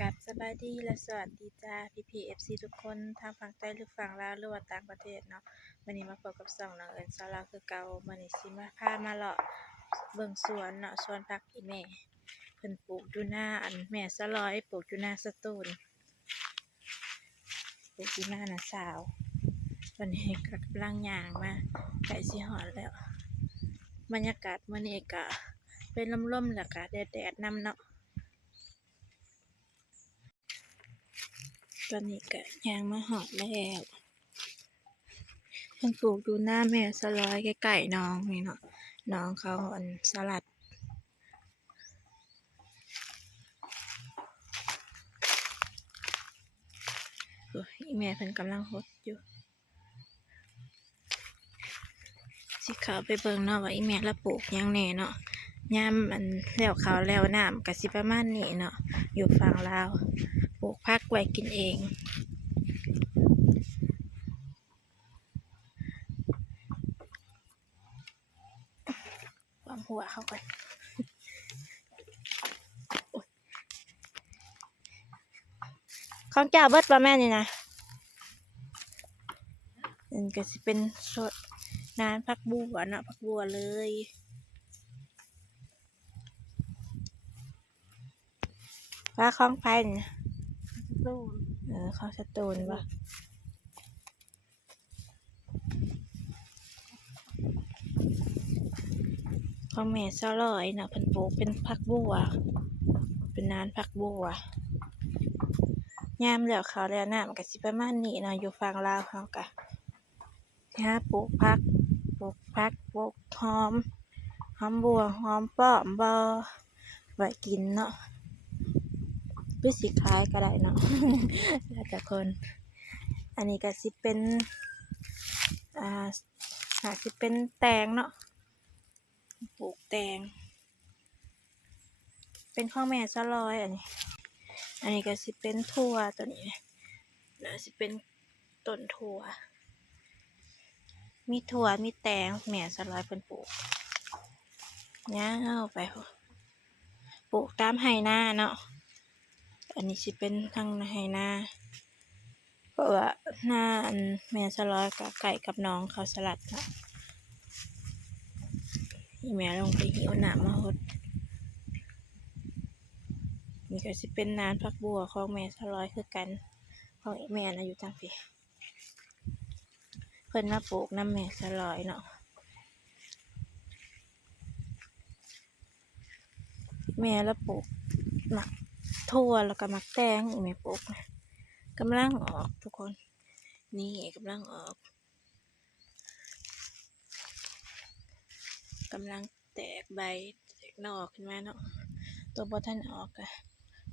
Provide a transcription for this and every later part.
กับสบายดีและสวัสดีจ้าพี่ทุกคนทางฝั่งใต้หรือฝั่งลาวหรือว่าต่างประเทศเนาะวันนี้มาพบกับน้องเอิญสาวลาวคือเก่ามื้อนี้สิมาพามาเลาะเบิ่งสวนเนาะสวนผักอีแม่เพิ่นปลูกอยู่หน้าอันแม่สะลอยปลูกอยู่หน้าสตูลปลูกอยู่หน้าน่ะสาววันนี้ก็กำลังย่างมาใกล้สิฮอดแล้วบรรยากาศมื้อนี้ก็เป็นลมๆแล้วก็แดดๆนำเนาะตอนนี้ก็ย่างมาฮอดแล้วเพิ่นปลูกอยู่หน้าแม่สะลอยใกล้ๆน้องนี่เนาะน้องเขาอันสลัดอีแม่เพิ่นกำลังหดอยู่สิเข้าไปเบิ่งเนาะว่าอีแม่ละปลูกหยังแหน่เนาะยามอันแล้วข้าวแล้วน้ำก็สิประมาณนี้เนาะอยู่ฝั่งลาวปลูกผักไว้กินเองความหัวเข้าไปของเจ้าเบิดบ่แม่นี่นะนั่นก็สิเป็นสดนานผักบัวเนาะผักบัวเลยว่าของไผนี่ของสตูลบ่ของแม่สะลอยเนาะเพิ่นปลูกเป็นผักบัวเป็นนานผักบัวยามแล้วข้าวแล้วน้ำก็สิประมาณนี้เนาะอยู่ฝั่งลาวเฮาก็หาปลูกผักปลูกหอมบัวหอมป้อมบ่ไว้กินเนาะหรือสิขายก็ได้เนาะ แล้วแต่คน อันนี้ก็สิเป็นหากสิเป็นแตงเนาะปลูกแตงเป็นข้าวแม่สะลอยอันนี้ก็สิเป็นถั่วตัวนี้น่าสิเป็นต้นถั่วมีถั่วมีแตงแม่สะลอยเพิ่นปลูกเนี่ยเอาไปปลูกตามไหนาเนาะอันนี้สิเป็นทางไหนาเพราะว่าหน้าอันแม่สะลอยกับไก่กับน้องเขาสลัดเนาะอีแม่ลงไปหิวน้ำมาหดนี่ก็สิเป็นนานผักบัวของแม่สะลอยคือกันของอีแม่นะอยู่ทางพี่เพิ่นมาปลูกน้ำแม่สะลอยเนาะแม่แล้วปลูกหมักถั่วแล้วก็หมักแตงอีแม่ปลูกนะกำลังออกทุกคนนี่กำลังออกกำลังแตกใบแตกหน่อขึ้นมาเนาะตัวบ่ทันออกอะ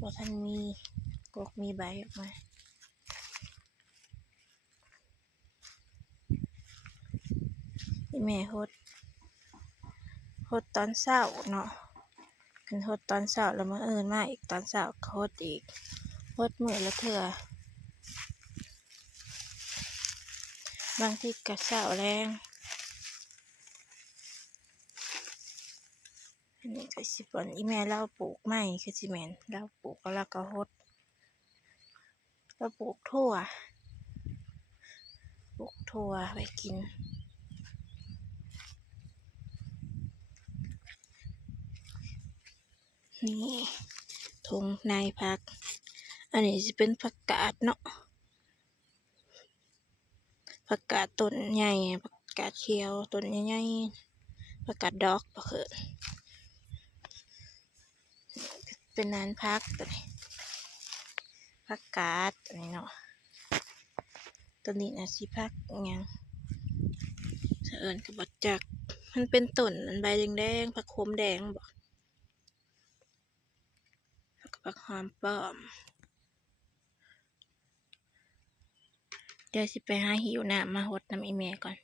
บ่ทันมีกกมีใบออกมาที่แม่หดตอนเช้าเนาะเพิ่นหดตอนเช้าแล้วมื้ออื่นมาอีกตอนเช้าหดอีกหดมื้อละเทื่อบางทีก็เช้าแรงอันนี้ก็สิเป็นอีแม่เราปลูกไม้คือสิแม่นเราปลูกแล้วก็หดเราปลูกถั่วไว้กินนี่ทงนายพักอันนี้จะเป็นผักกาดเนาะผักกาดต้นใหญ่ผักกาดเขียวต้นใหญ่ๆผักกาดดอกก็คือเป็นนานพักตัวนี้ผักกาดตัวนี้เนาะตัวนี้นะสิพักยังเอิญกับบดจักมันเป็นต้นมันใบแดงๆผักโขมแดงบอกแล้วก็ผักหอมป้อมเดี๋ยวสิไปหาหิวน้ำมาหดน้ำอีแม่ก่อน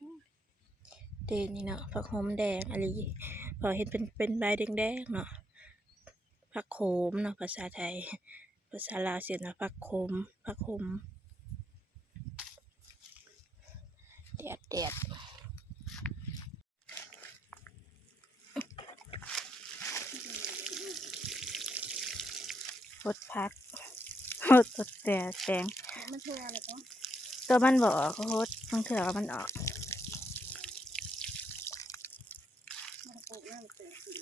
เดนี่เนาะผักหอมแดงอะไรพอเห็นเป็นใบแดงๆเนาะผักโขมเนาะภาษาไทยภาษาลาวเสียนะผักโขมแดดหดพัก สดแต่แตงมันทั่วแล้วก็ตัวมันบอกโคตรบางเถื่อมันออกมันปลูกน้ำแต่สี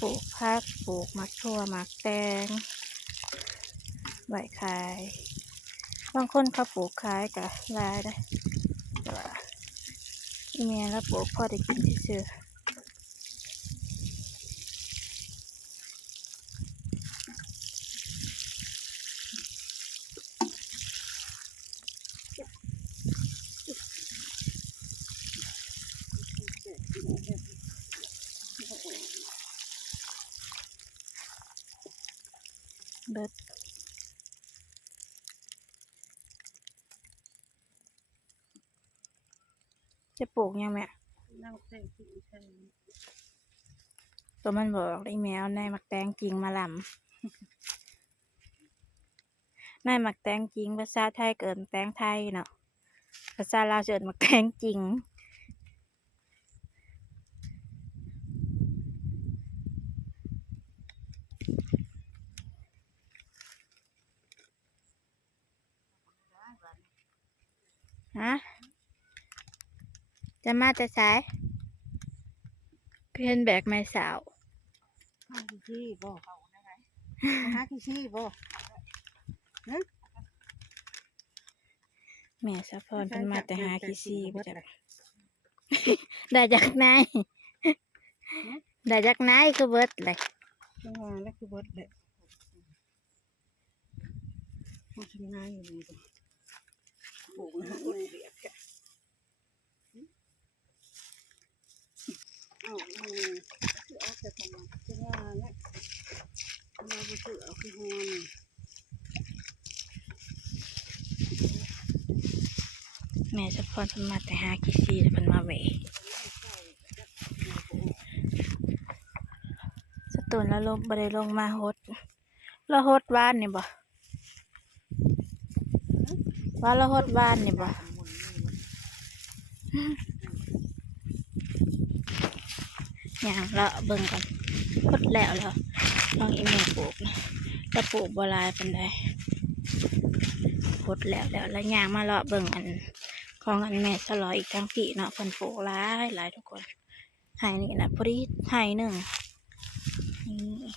ปลูกผักปลูกมักทั่วมักแตงใบขายบางคนเขาปลูกขายกับรายได้แต่ว่าอีเมียแล้วปลูกพอได้กินซื่อเบิดจะปลูกยังแม่น้ำแต่สีใช่ ตัวมันบอกอีเมียในมักแตงจริงมาลำในมักแตงจริงภาษาไทยเกินแตงไทยเนาะภาษาลาวเกินมักแตงจริงฮะจะมาแต่สายเพื่อนแบกไม้สาว หาขี้ชี้บ่หาขี้ชี้บ่ แม่สะพรเป็นมาแต่หาขี้ซีบ่จัก ได้จากไหนายได้จากไหนายคือเบิดเลย จังหวะแล้วคือเบิดแหละมันทำงานอยู่นี่บ่ปลูกนะมันเบียดกันเอาเอาแต่ทำมาจังหวะแล้วมาบ่ซื้อเอาคือฮอน แม่สะพรเป็นมาแต่หาขี้ซีแล้วเป็นมาแหวสตูนแล้วลงบ่ได้ลงมาฮดแล้วฮดวานนี่บ่ว่าแล้วฮดวานนี่บ่อย่างเราเบิ่งกันฮดแล้วน้องอีแม่ปลูกนะแล้วปลูกบ่หลายปานใดฮดแล้วย่างมาเลาะเบิ่งอันของอันแม่สลออีกทั้งพี่เนาะเพิ่นปลูกหลายทุกคนไห้นี่นะพอดีไห้หนึ่งนี่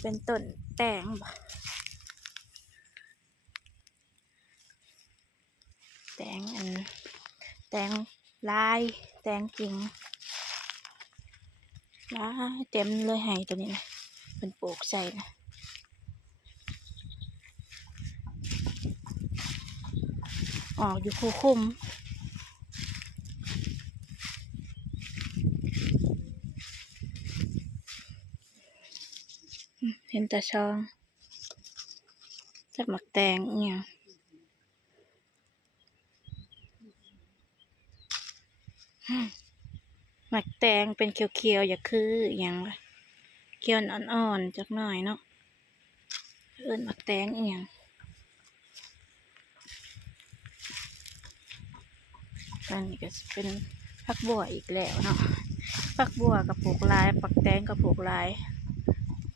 เป็นต้นแตงบ่แตงแตงลายแตงจริงลายเต็มเลยไห้ตัวนี้นะเป็นปลูกใส่นะออกอยู่คู่คุ้มเห็นแต่ช่องจักหมักแตงเนี่ยหมักแตงเป็นเขียวๆอย่าคืออย่างละเขียวอ่อนๆจักหน่อยเนาะเอิ้นหมักแตงอีหยังตอนนี้ก็เป็นผักบัวอีกแล้วเนาะผักบัวกับปลูกหลายผักแตงกับปลูกหลาย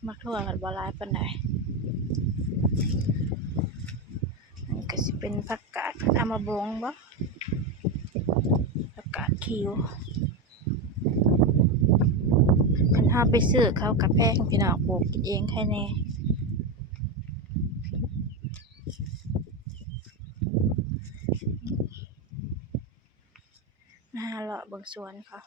มักทั่วกับบัวลายปานใดอันนี้ก็สิเป็นผักกาดเอามาบงบ่ผักกาดคิวคันเฮาไปซื้อเขากับแพงพี่น้องปลูกกินเองใครแน่มาเลาะเบิ่งสวนเขา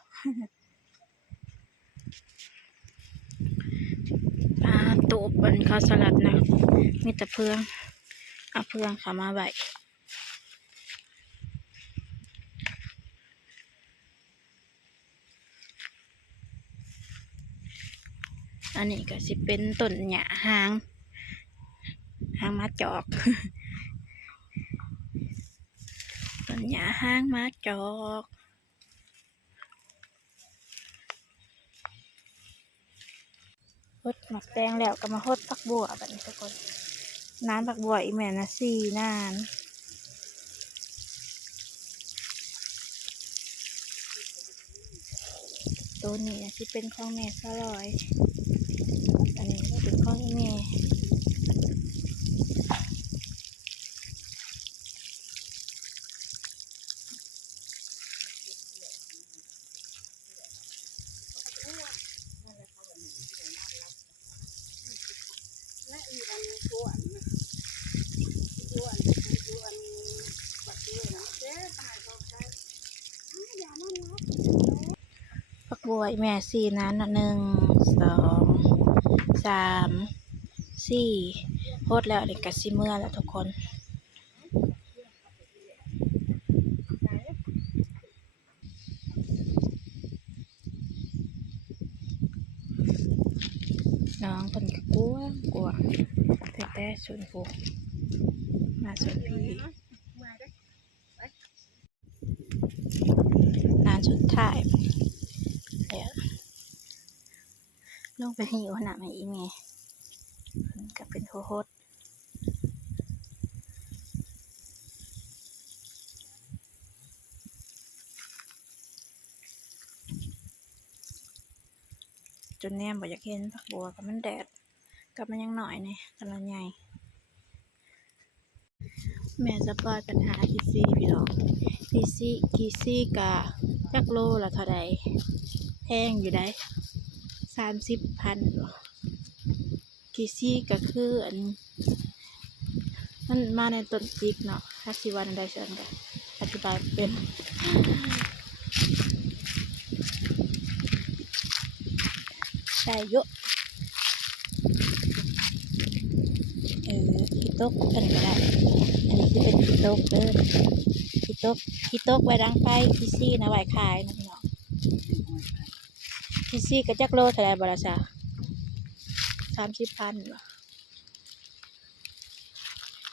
ตูบเป็นข้าวสลัดนะมีแต่เพื่องเอาเพื่องเขามาไว้อันนี้ก็สิเป็นต้นหญ้าหางมาจอก ต้นหญ้าหางมาจอกฮดหมักแตงแล้วก็มาฮดผักบัวแบบนี้ทุกคน นานผักบัวอีแม่นะ4 นานตัวนี้นะที่เป็นของแม่ซะลอยอันนี้ก็เป็นของอีแม่และอีอันตัวอันบัดนี้นะเจ๊ตายเขาใช้อย่านั่นนะ ผักบัวอีแม่4 นานนะ1 2 3 4โพดแล้วเด็กกะสิเมื่อแล้วทุกคนน้องคนก็กลัวแต่ส่วนผูมาส่วนพี่นานสุดท้ายแล้วลงไปหิวหนามาอีเมก็เป็นโคตรจนแนมบ่อยากเห็นผักบัวกับมันแดดกับมันยังหน่อยเนี่ยกำลังใหญ่แม่จะปล่อยปัญหาคีซี่พี่น้องคีซี่กะจักโลละเท่าใดแพงอยู่ได้30,000คีซี่ก็คืออันมันมาในต้นจิกเนาะถ้าสิวันใดเชิญกันอธิบายเป็นได้เยอะขี้ตกอันนี้ก็ได้อันนี้ที่เป็นขี้ตกเด้อขี้ตกไว้ดังไฟขี้ซี่นะไว้ขายนะพี่น้องขี้ซี่ก็จักโลเท่าไรบ่ล่ะจ้ะ30,000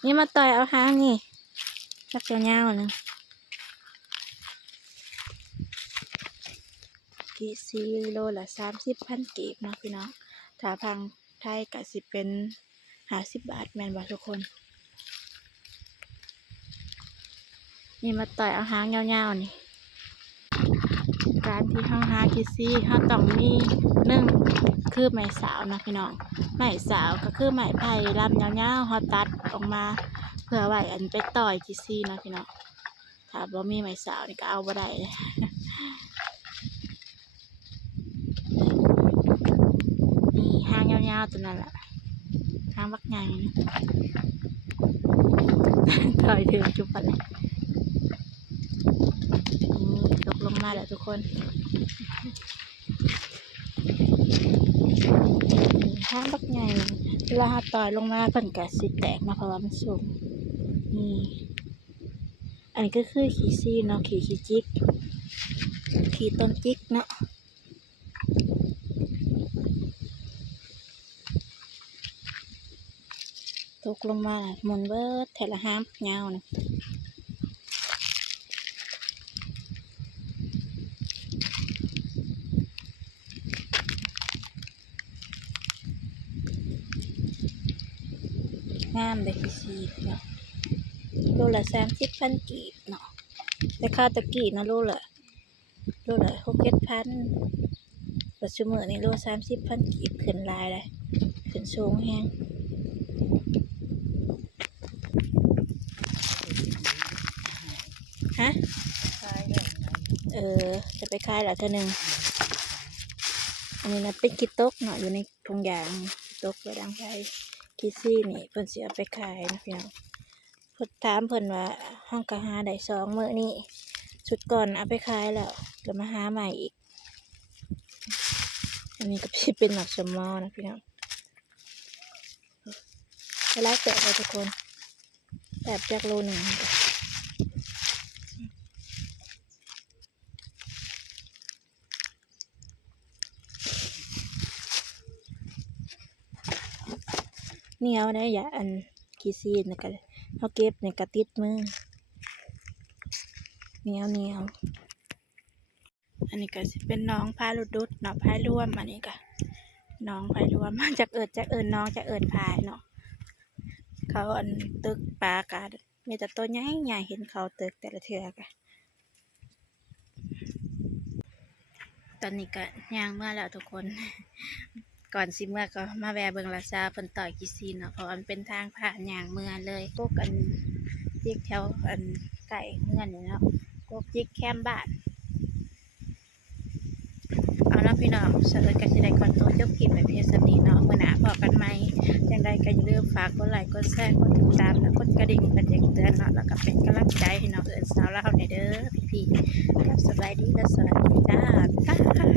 นี่มาต่อยเอาหางนี่จักยาวๆนึงขี้ซี่โลละ30,000 กีบเนาะพี่น้องถ้าพังไทยก็สิเป็น50 บาทแม่นบ่ทุกคนนี่มาต่อยเอาหางยาวๆนี่การที่ห้าหาคิซี่ห้าต้องมี1คือไม้สาวนะพี่น้องไม้สาวก็คือไม้ไผ่ลำยาวๆเขาตัดออกมาเพื่อไว้อันไปต่อยคิซี่นะพี่น้องถ้าบ่มีไม้สาวนี่ก็เอาบ่ได้เลยนี่หางยาวๆตัวนั้นแหละหางบักใหญ่นะต่อยถึงจุดปันเลยตกลงมาแล้วทุกคนห้างบักใหญ่เวลาต่อยลงมาเพิ่นก็สิแตกนะเพราะว่ามันสูงนี่อันนี้ก็คือขี้ซี่เนาะขี้จิกขี้ต้นจิกเนาะตกลงมาหมุนเบิดแต่ละห้างยาวนะงามเลยขี้ซี่เนาะโลละ30,000 กีบเนาะแต่ค่าตะกี้นะโลละ6-7,000ปัจจุบันนี้โล30,000 กีบขึ้นลายเลยขึ้นสูงแฮงฮะจะไปขายละเท่านึงอันนี้นะเป็นกิโต๊กเนาะอยู่ในถุงยางกิโต๊กไว้ดังไฟคิซี่นี่เพิ่นสิเอาไปขายนะพี่น้องเพิ่นถามเพิ่นว่าห้องกะหาได้2 มื้อนี้ชุดก่อนเอาไปขายแล้วมาหาใหม่อีกอันนี้ก็สิเป็นหมักสมอนะพี่น้องไปไล่แตะไปทุกคนแบบจากโล1เหนียวนะอย่าอันขี้ซี่นะกันเขาเก็บในกระติดมือเหนียวอันนี้ก็สิเป็นน้องพายรุดเนาะพายร่วมอันนี้ก็น้องพายร่วมจากเอิญน้องจากเอิญพายเนาะ เขาอันตึกปลากะมีแต่ตัวใหญ่ใหญ่เห็นเขาตึกแต่ละเทือกะตอนนี้ก็ย่างเมื่อแล้วทุกคน ก่อนสิเมื่อก็มาแวะเบิ่งราชาเพิ่นต่อยกี่ซีนเนาะเพราะมันเป็นทางผ่านย่างเมื่อเลยพวกอันจิกแถวอันไก่เมื่อนี่เนาะพวกจิกแคมบ้านเอาเนาะพี่น้องเสด็จก็สิได้ขอตัวจบคลิปไว้เพียงเท่านี้เนาะมื้อหน้าพบกันใหม่จังใดก็อย่าลืมฝากกดไลค์กดแชร์กดติดตามและกดกระดิ่งเพื่อแจ้งเตือนเนาะแล้วก็เป็นกำลังใจให้น้องเอิ้นสาวลาวในเด้อพี่ๆกับสบายดีและสวัสดีจ้า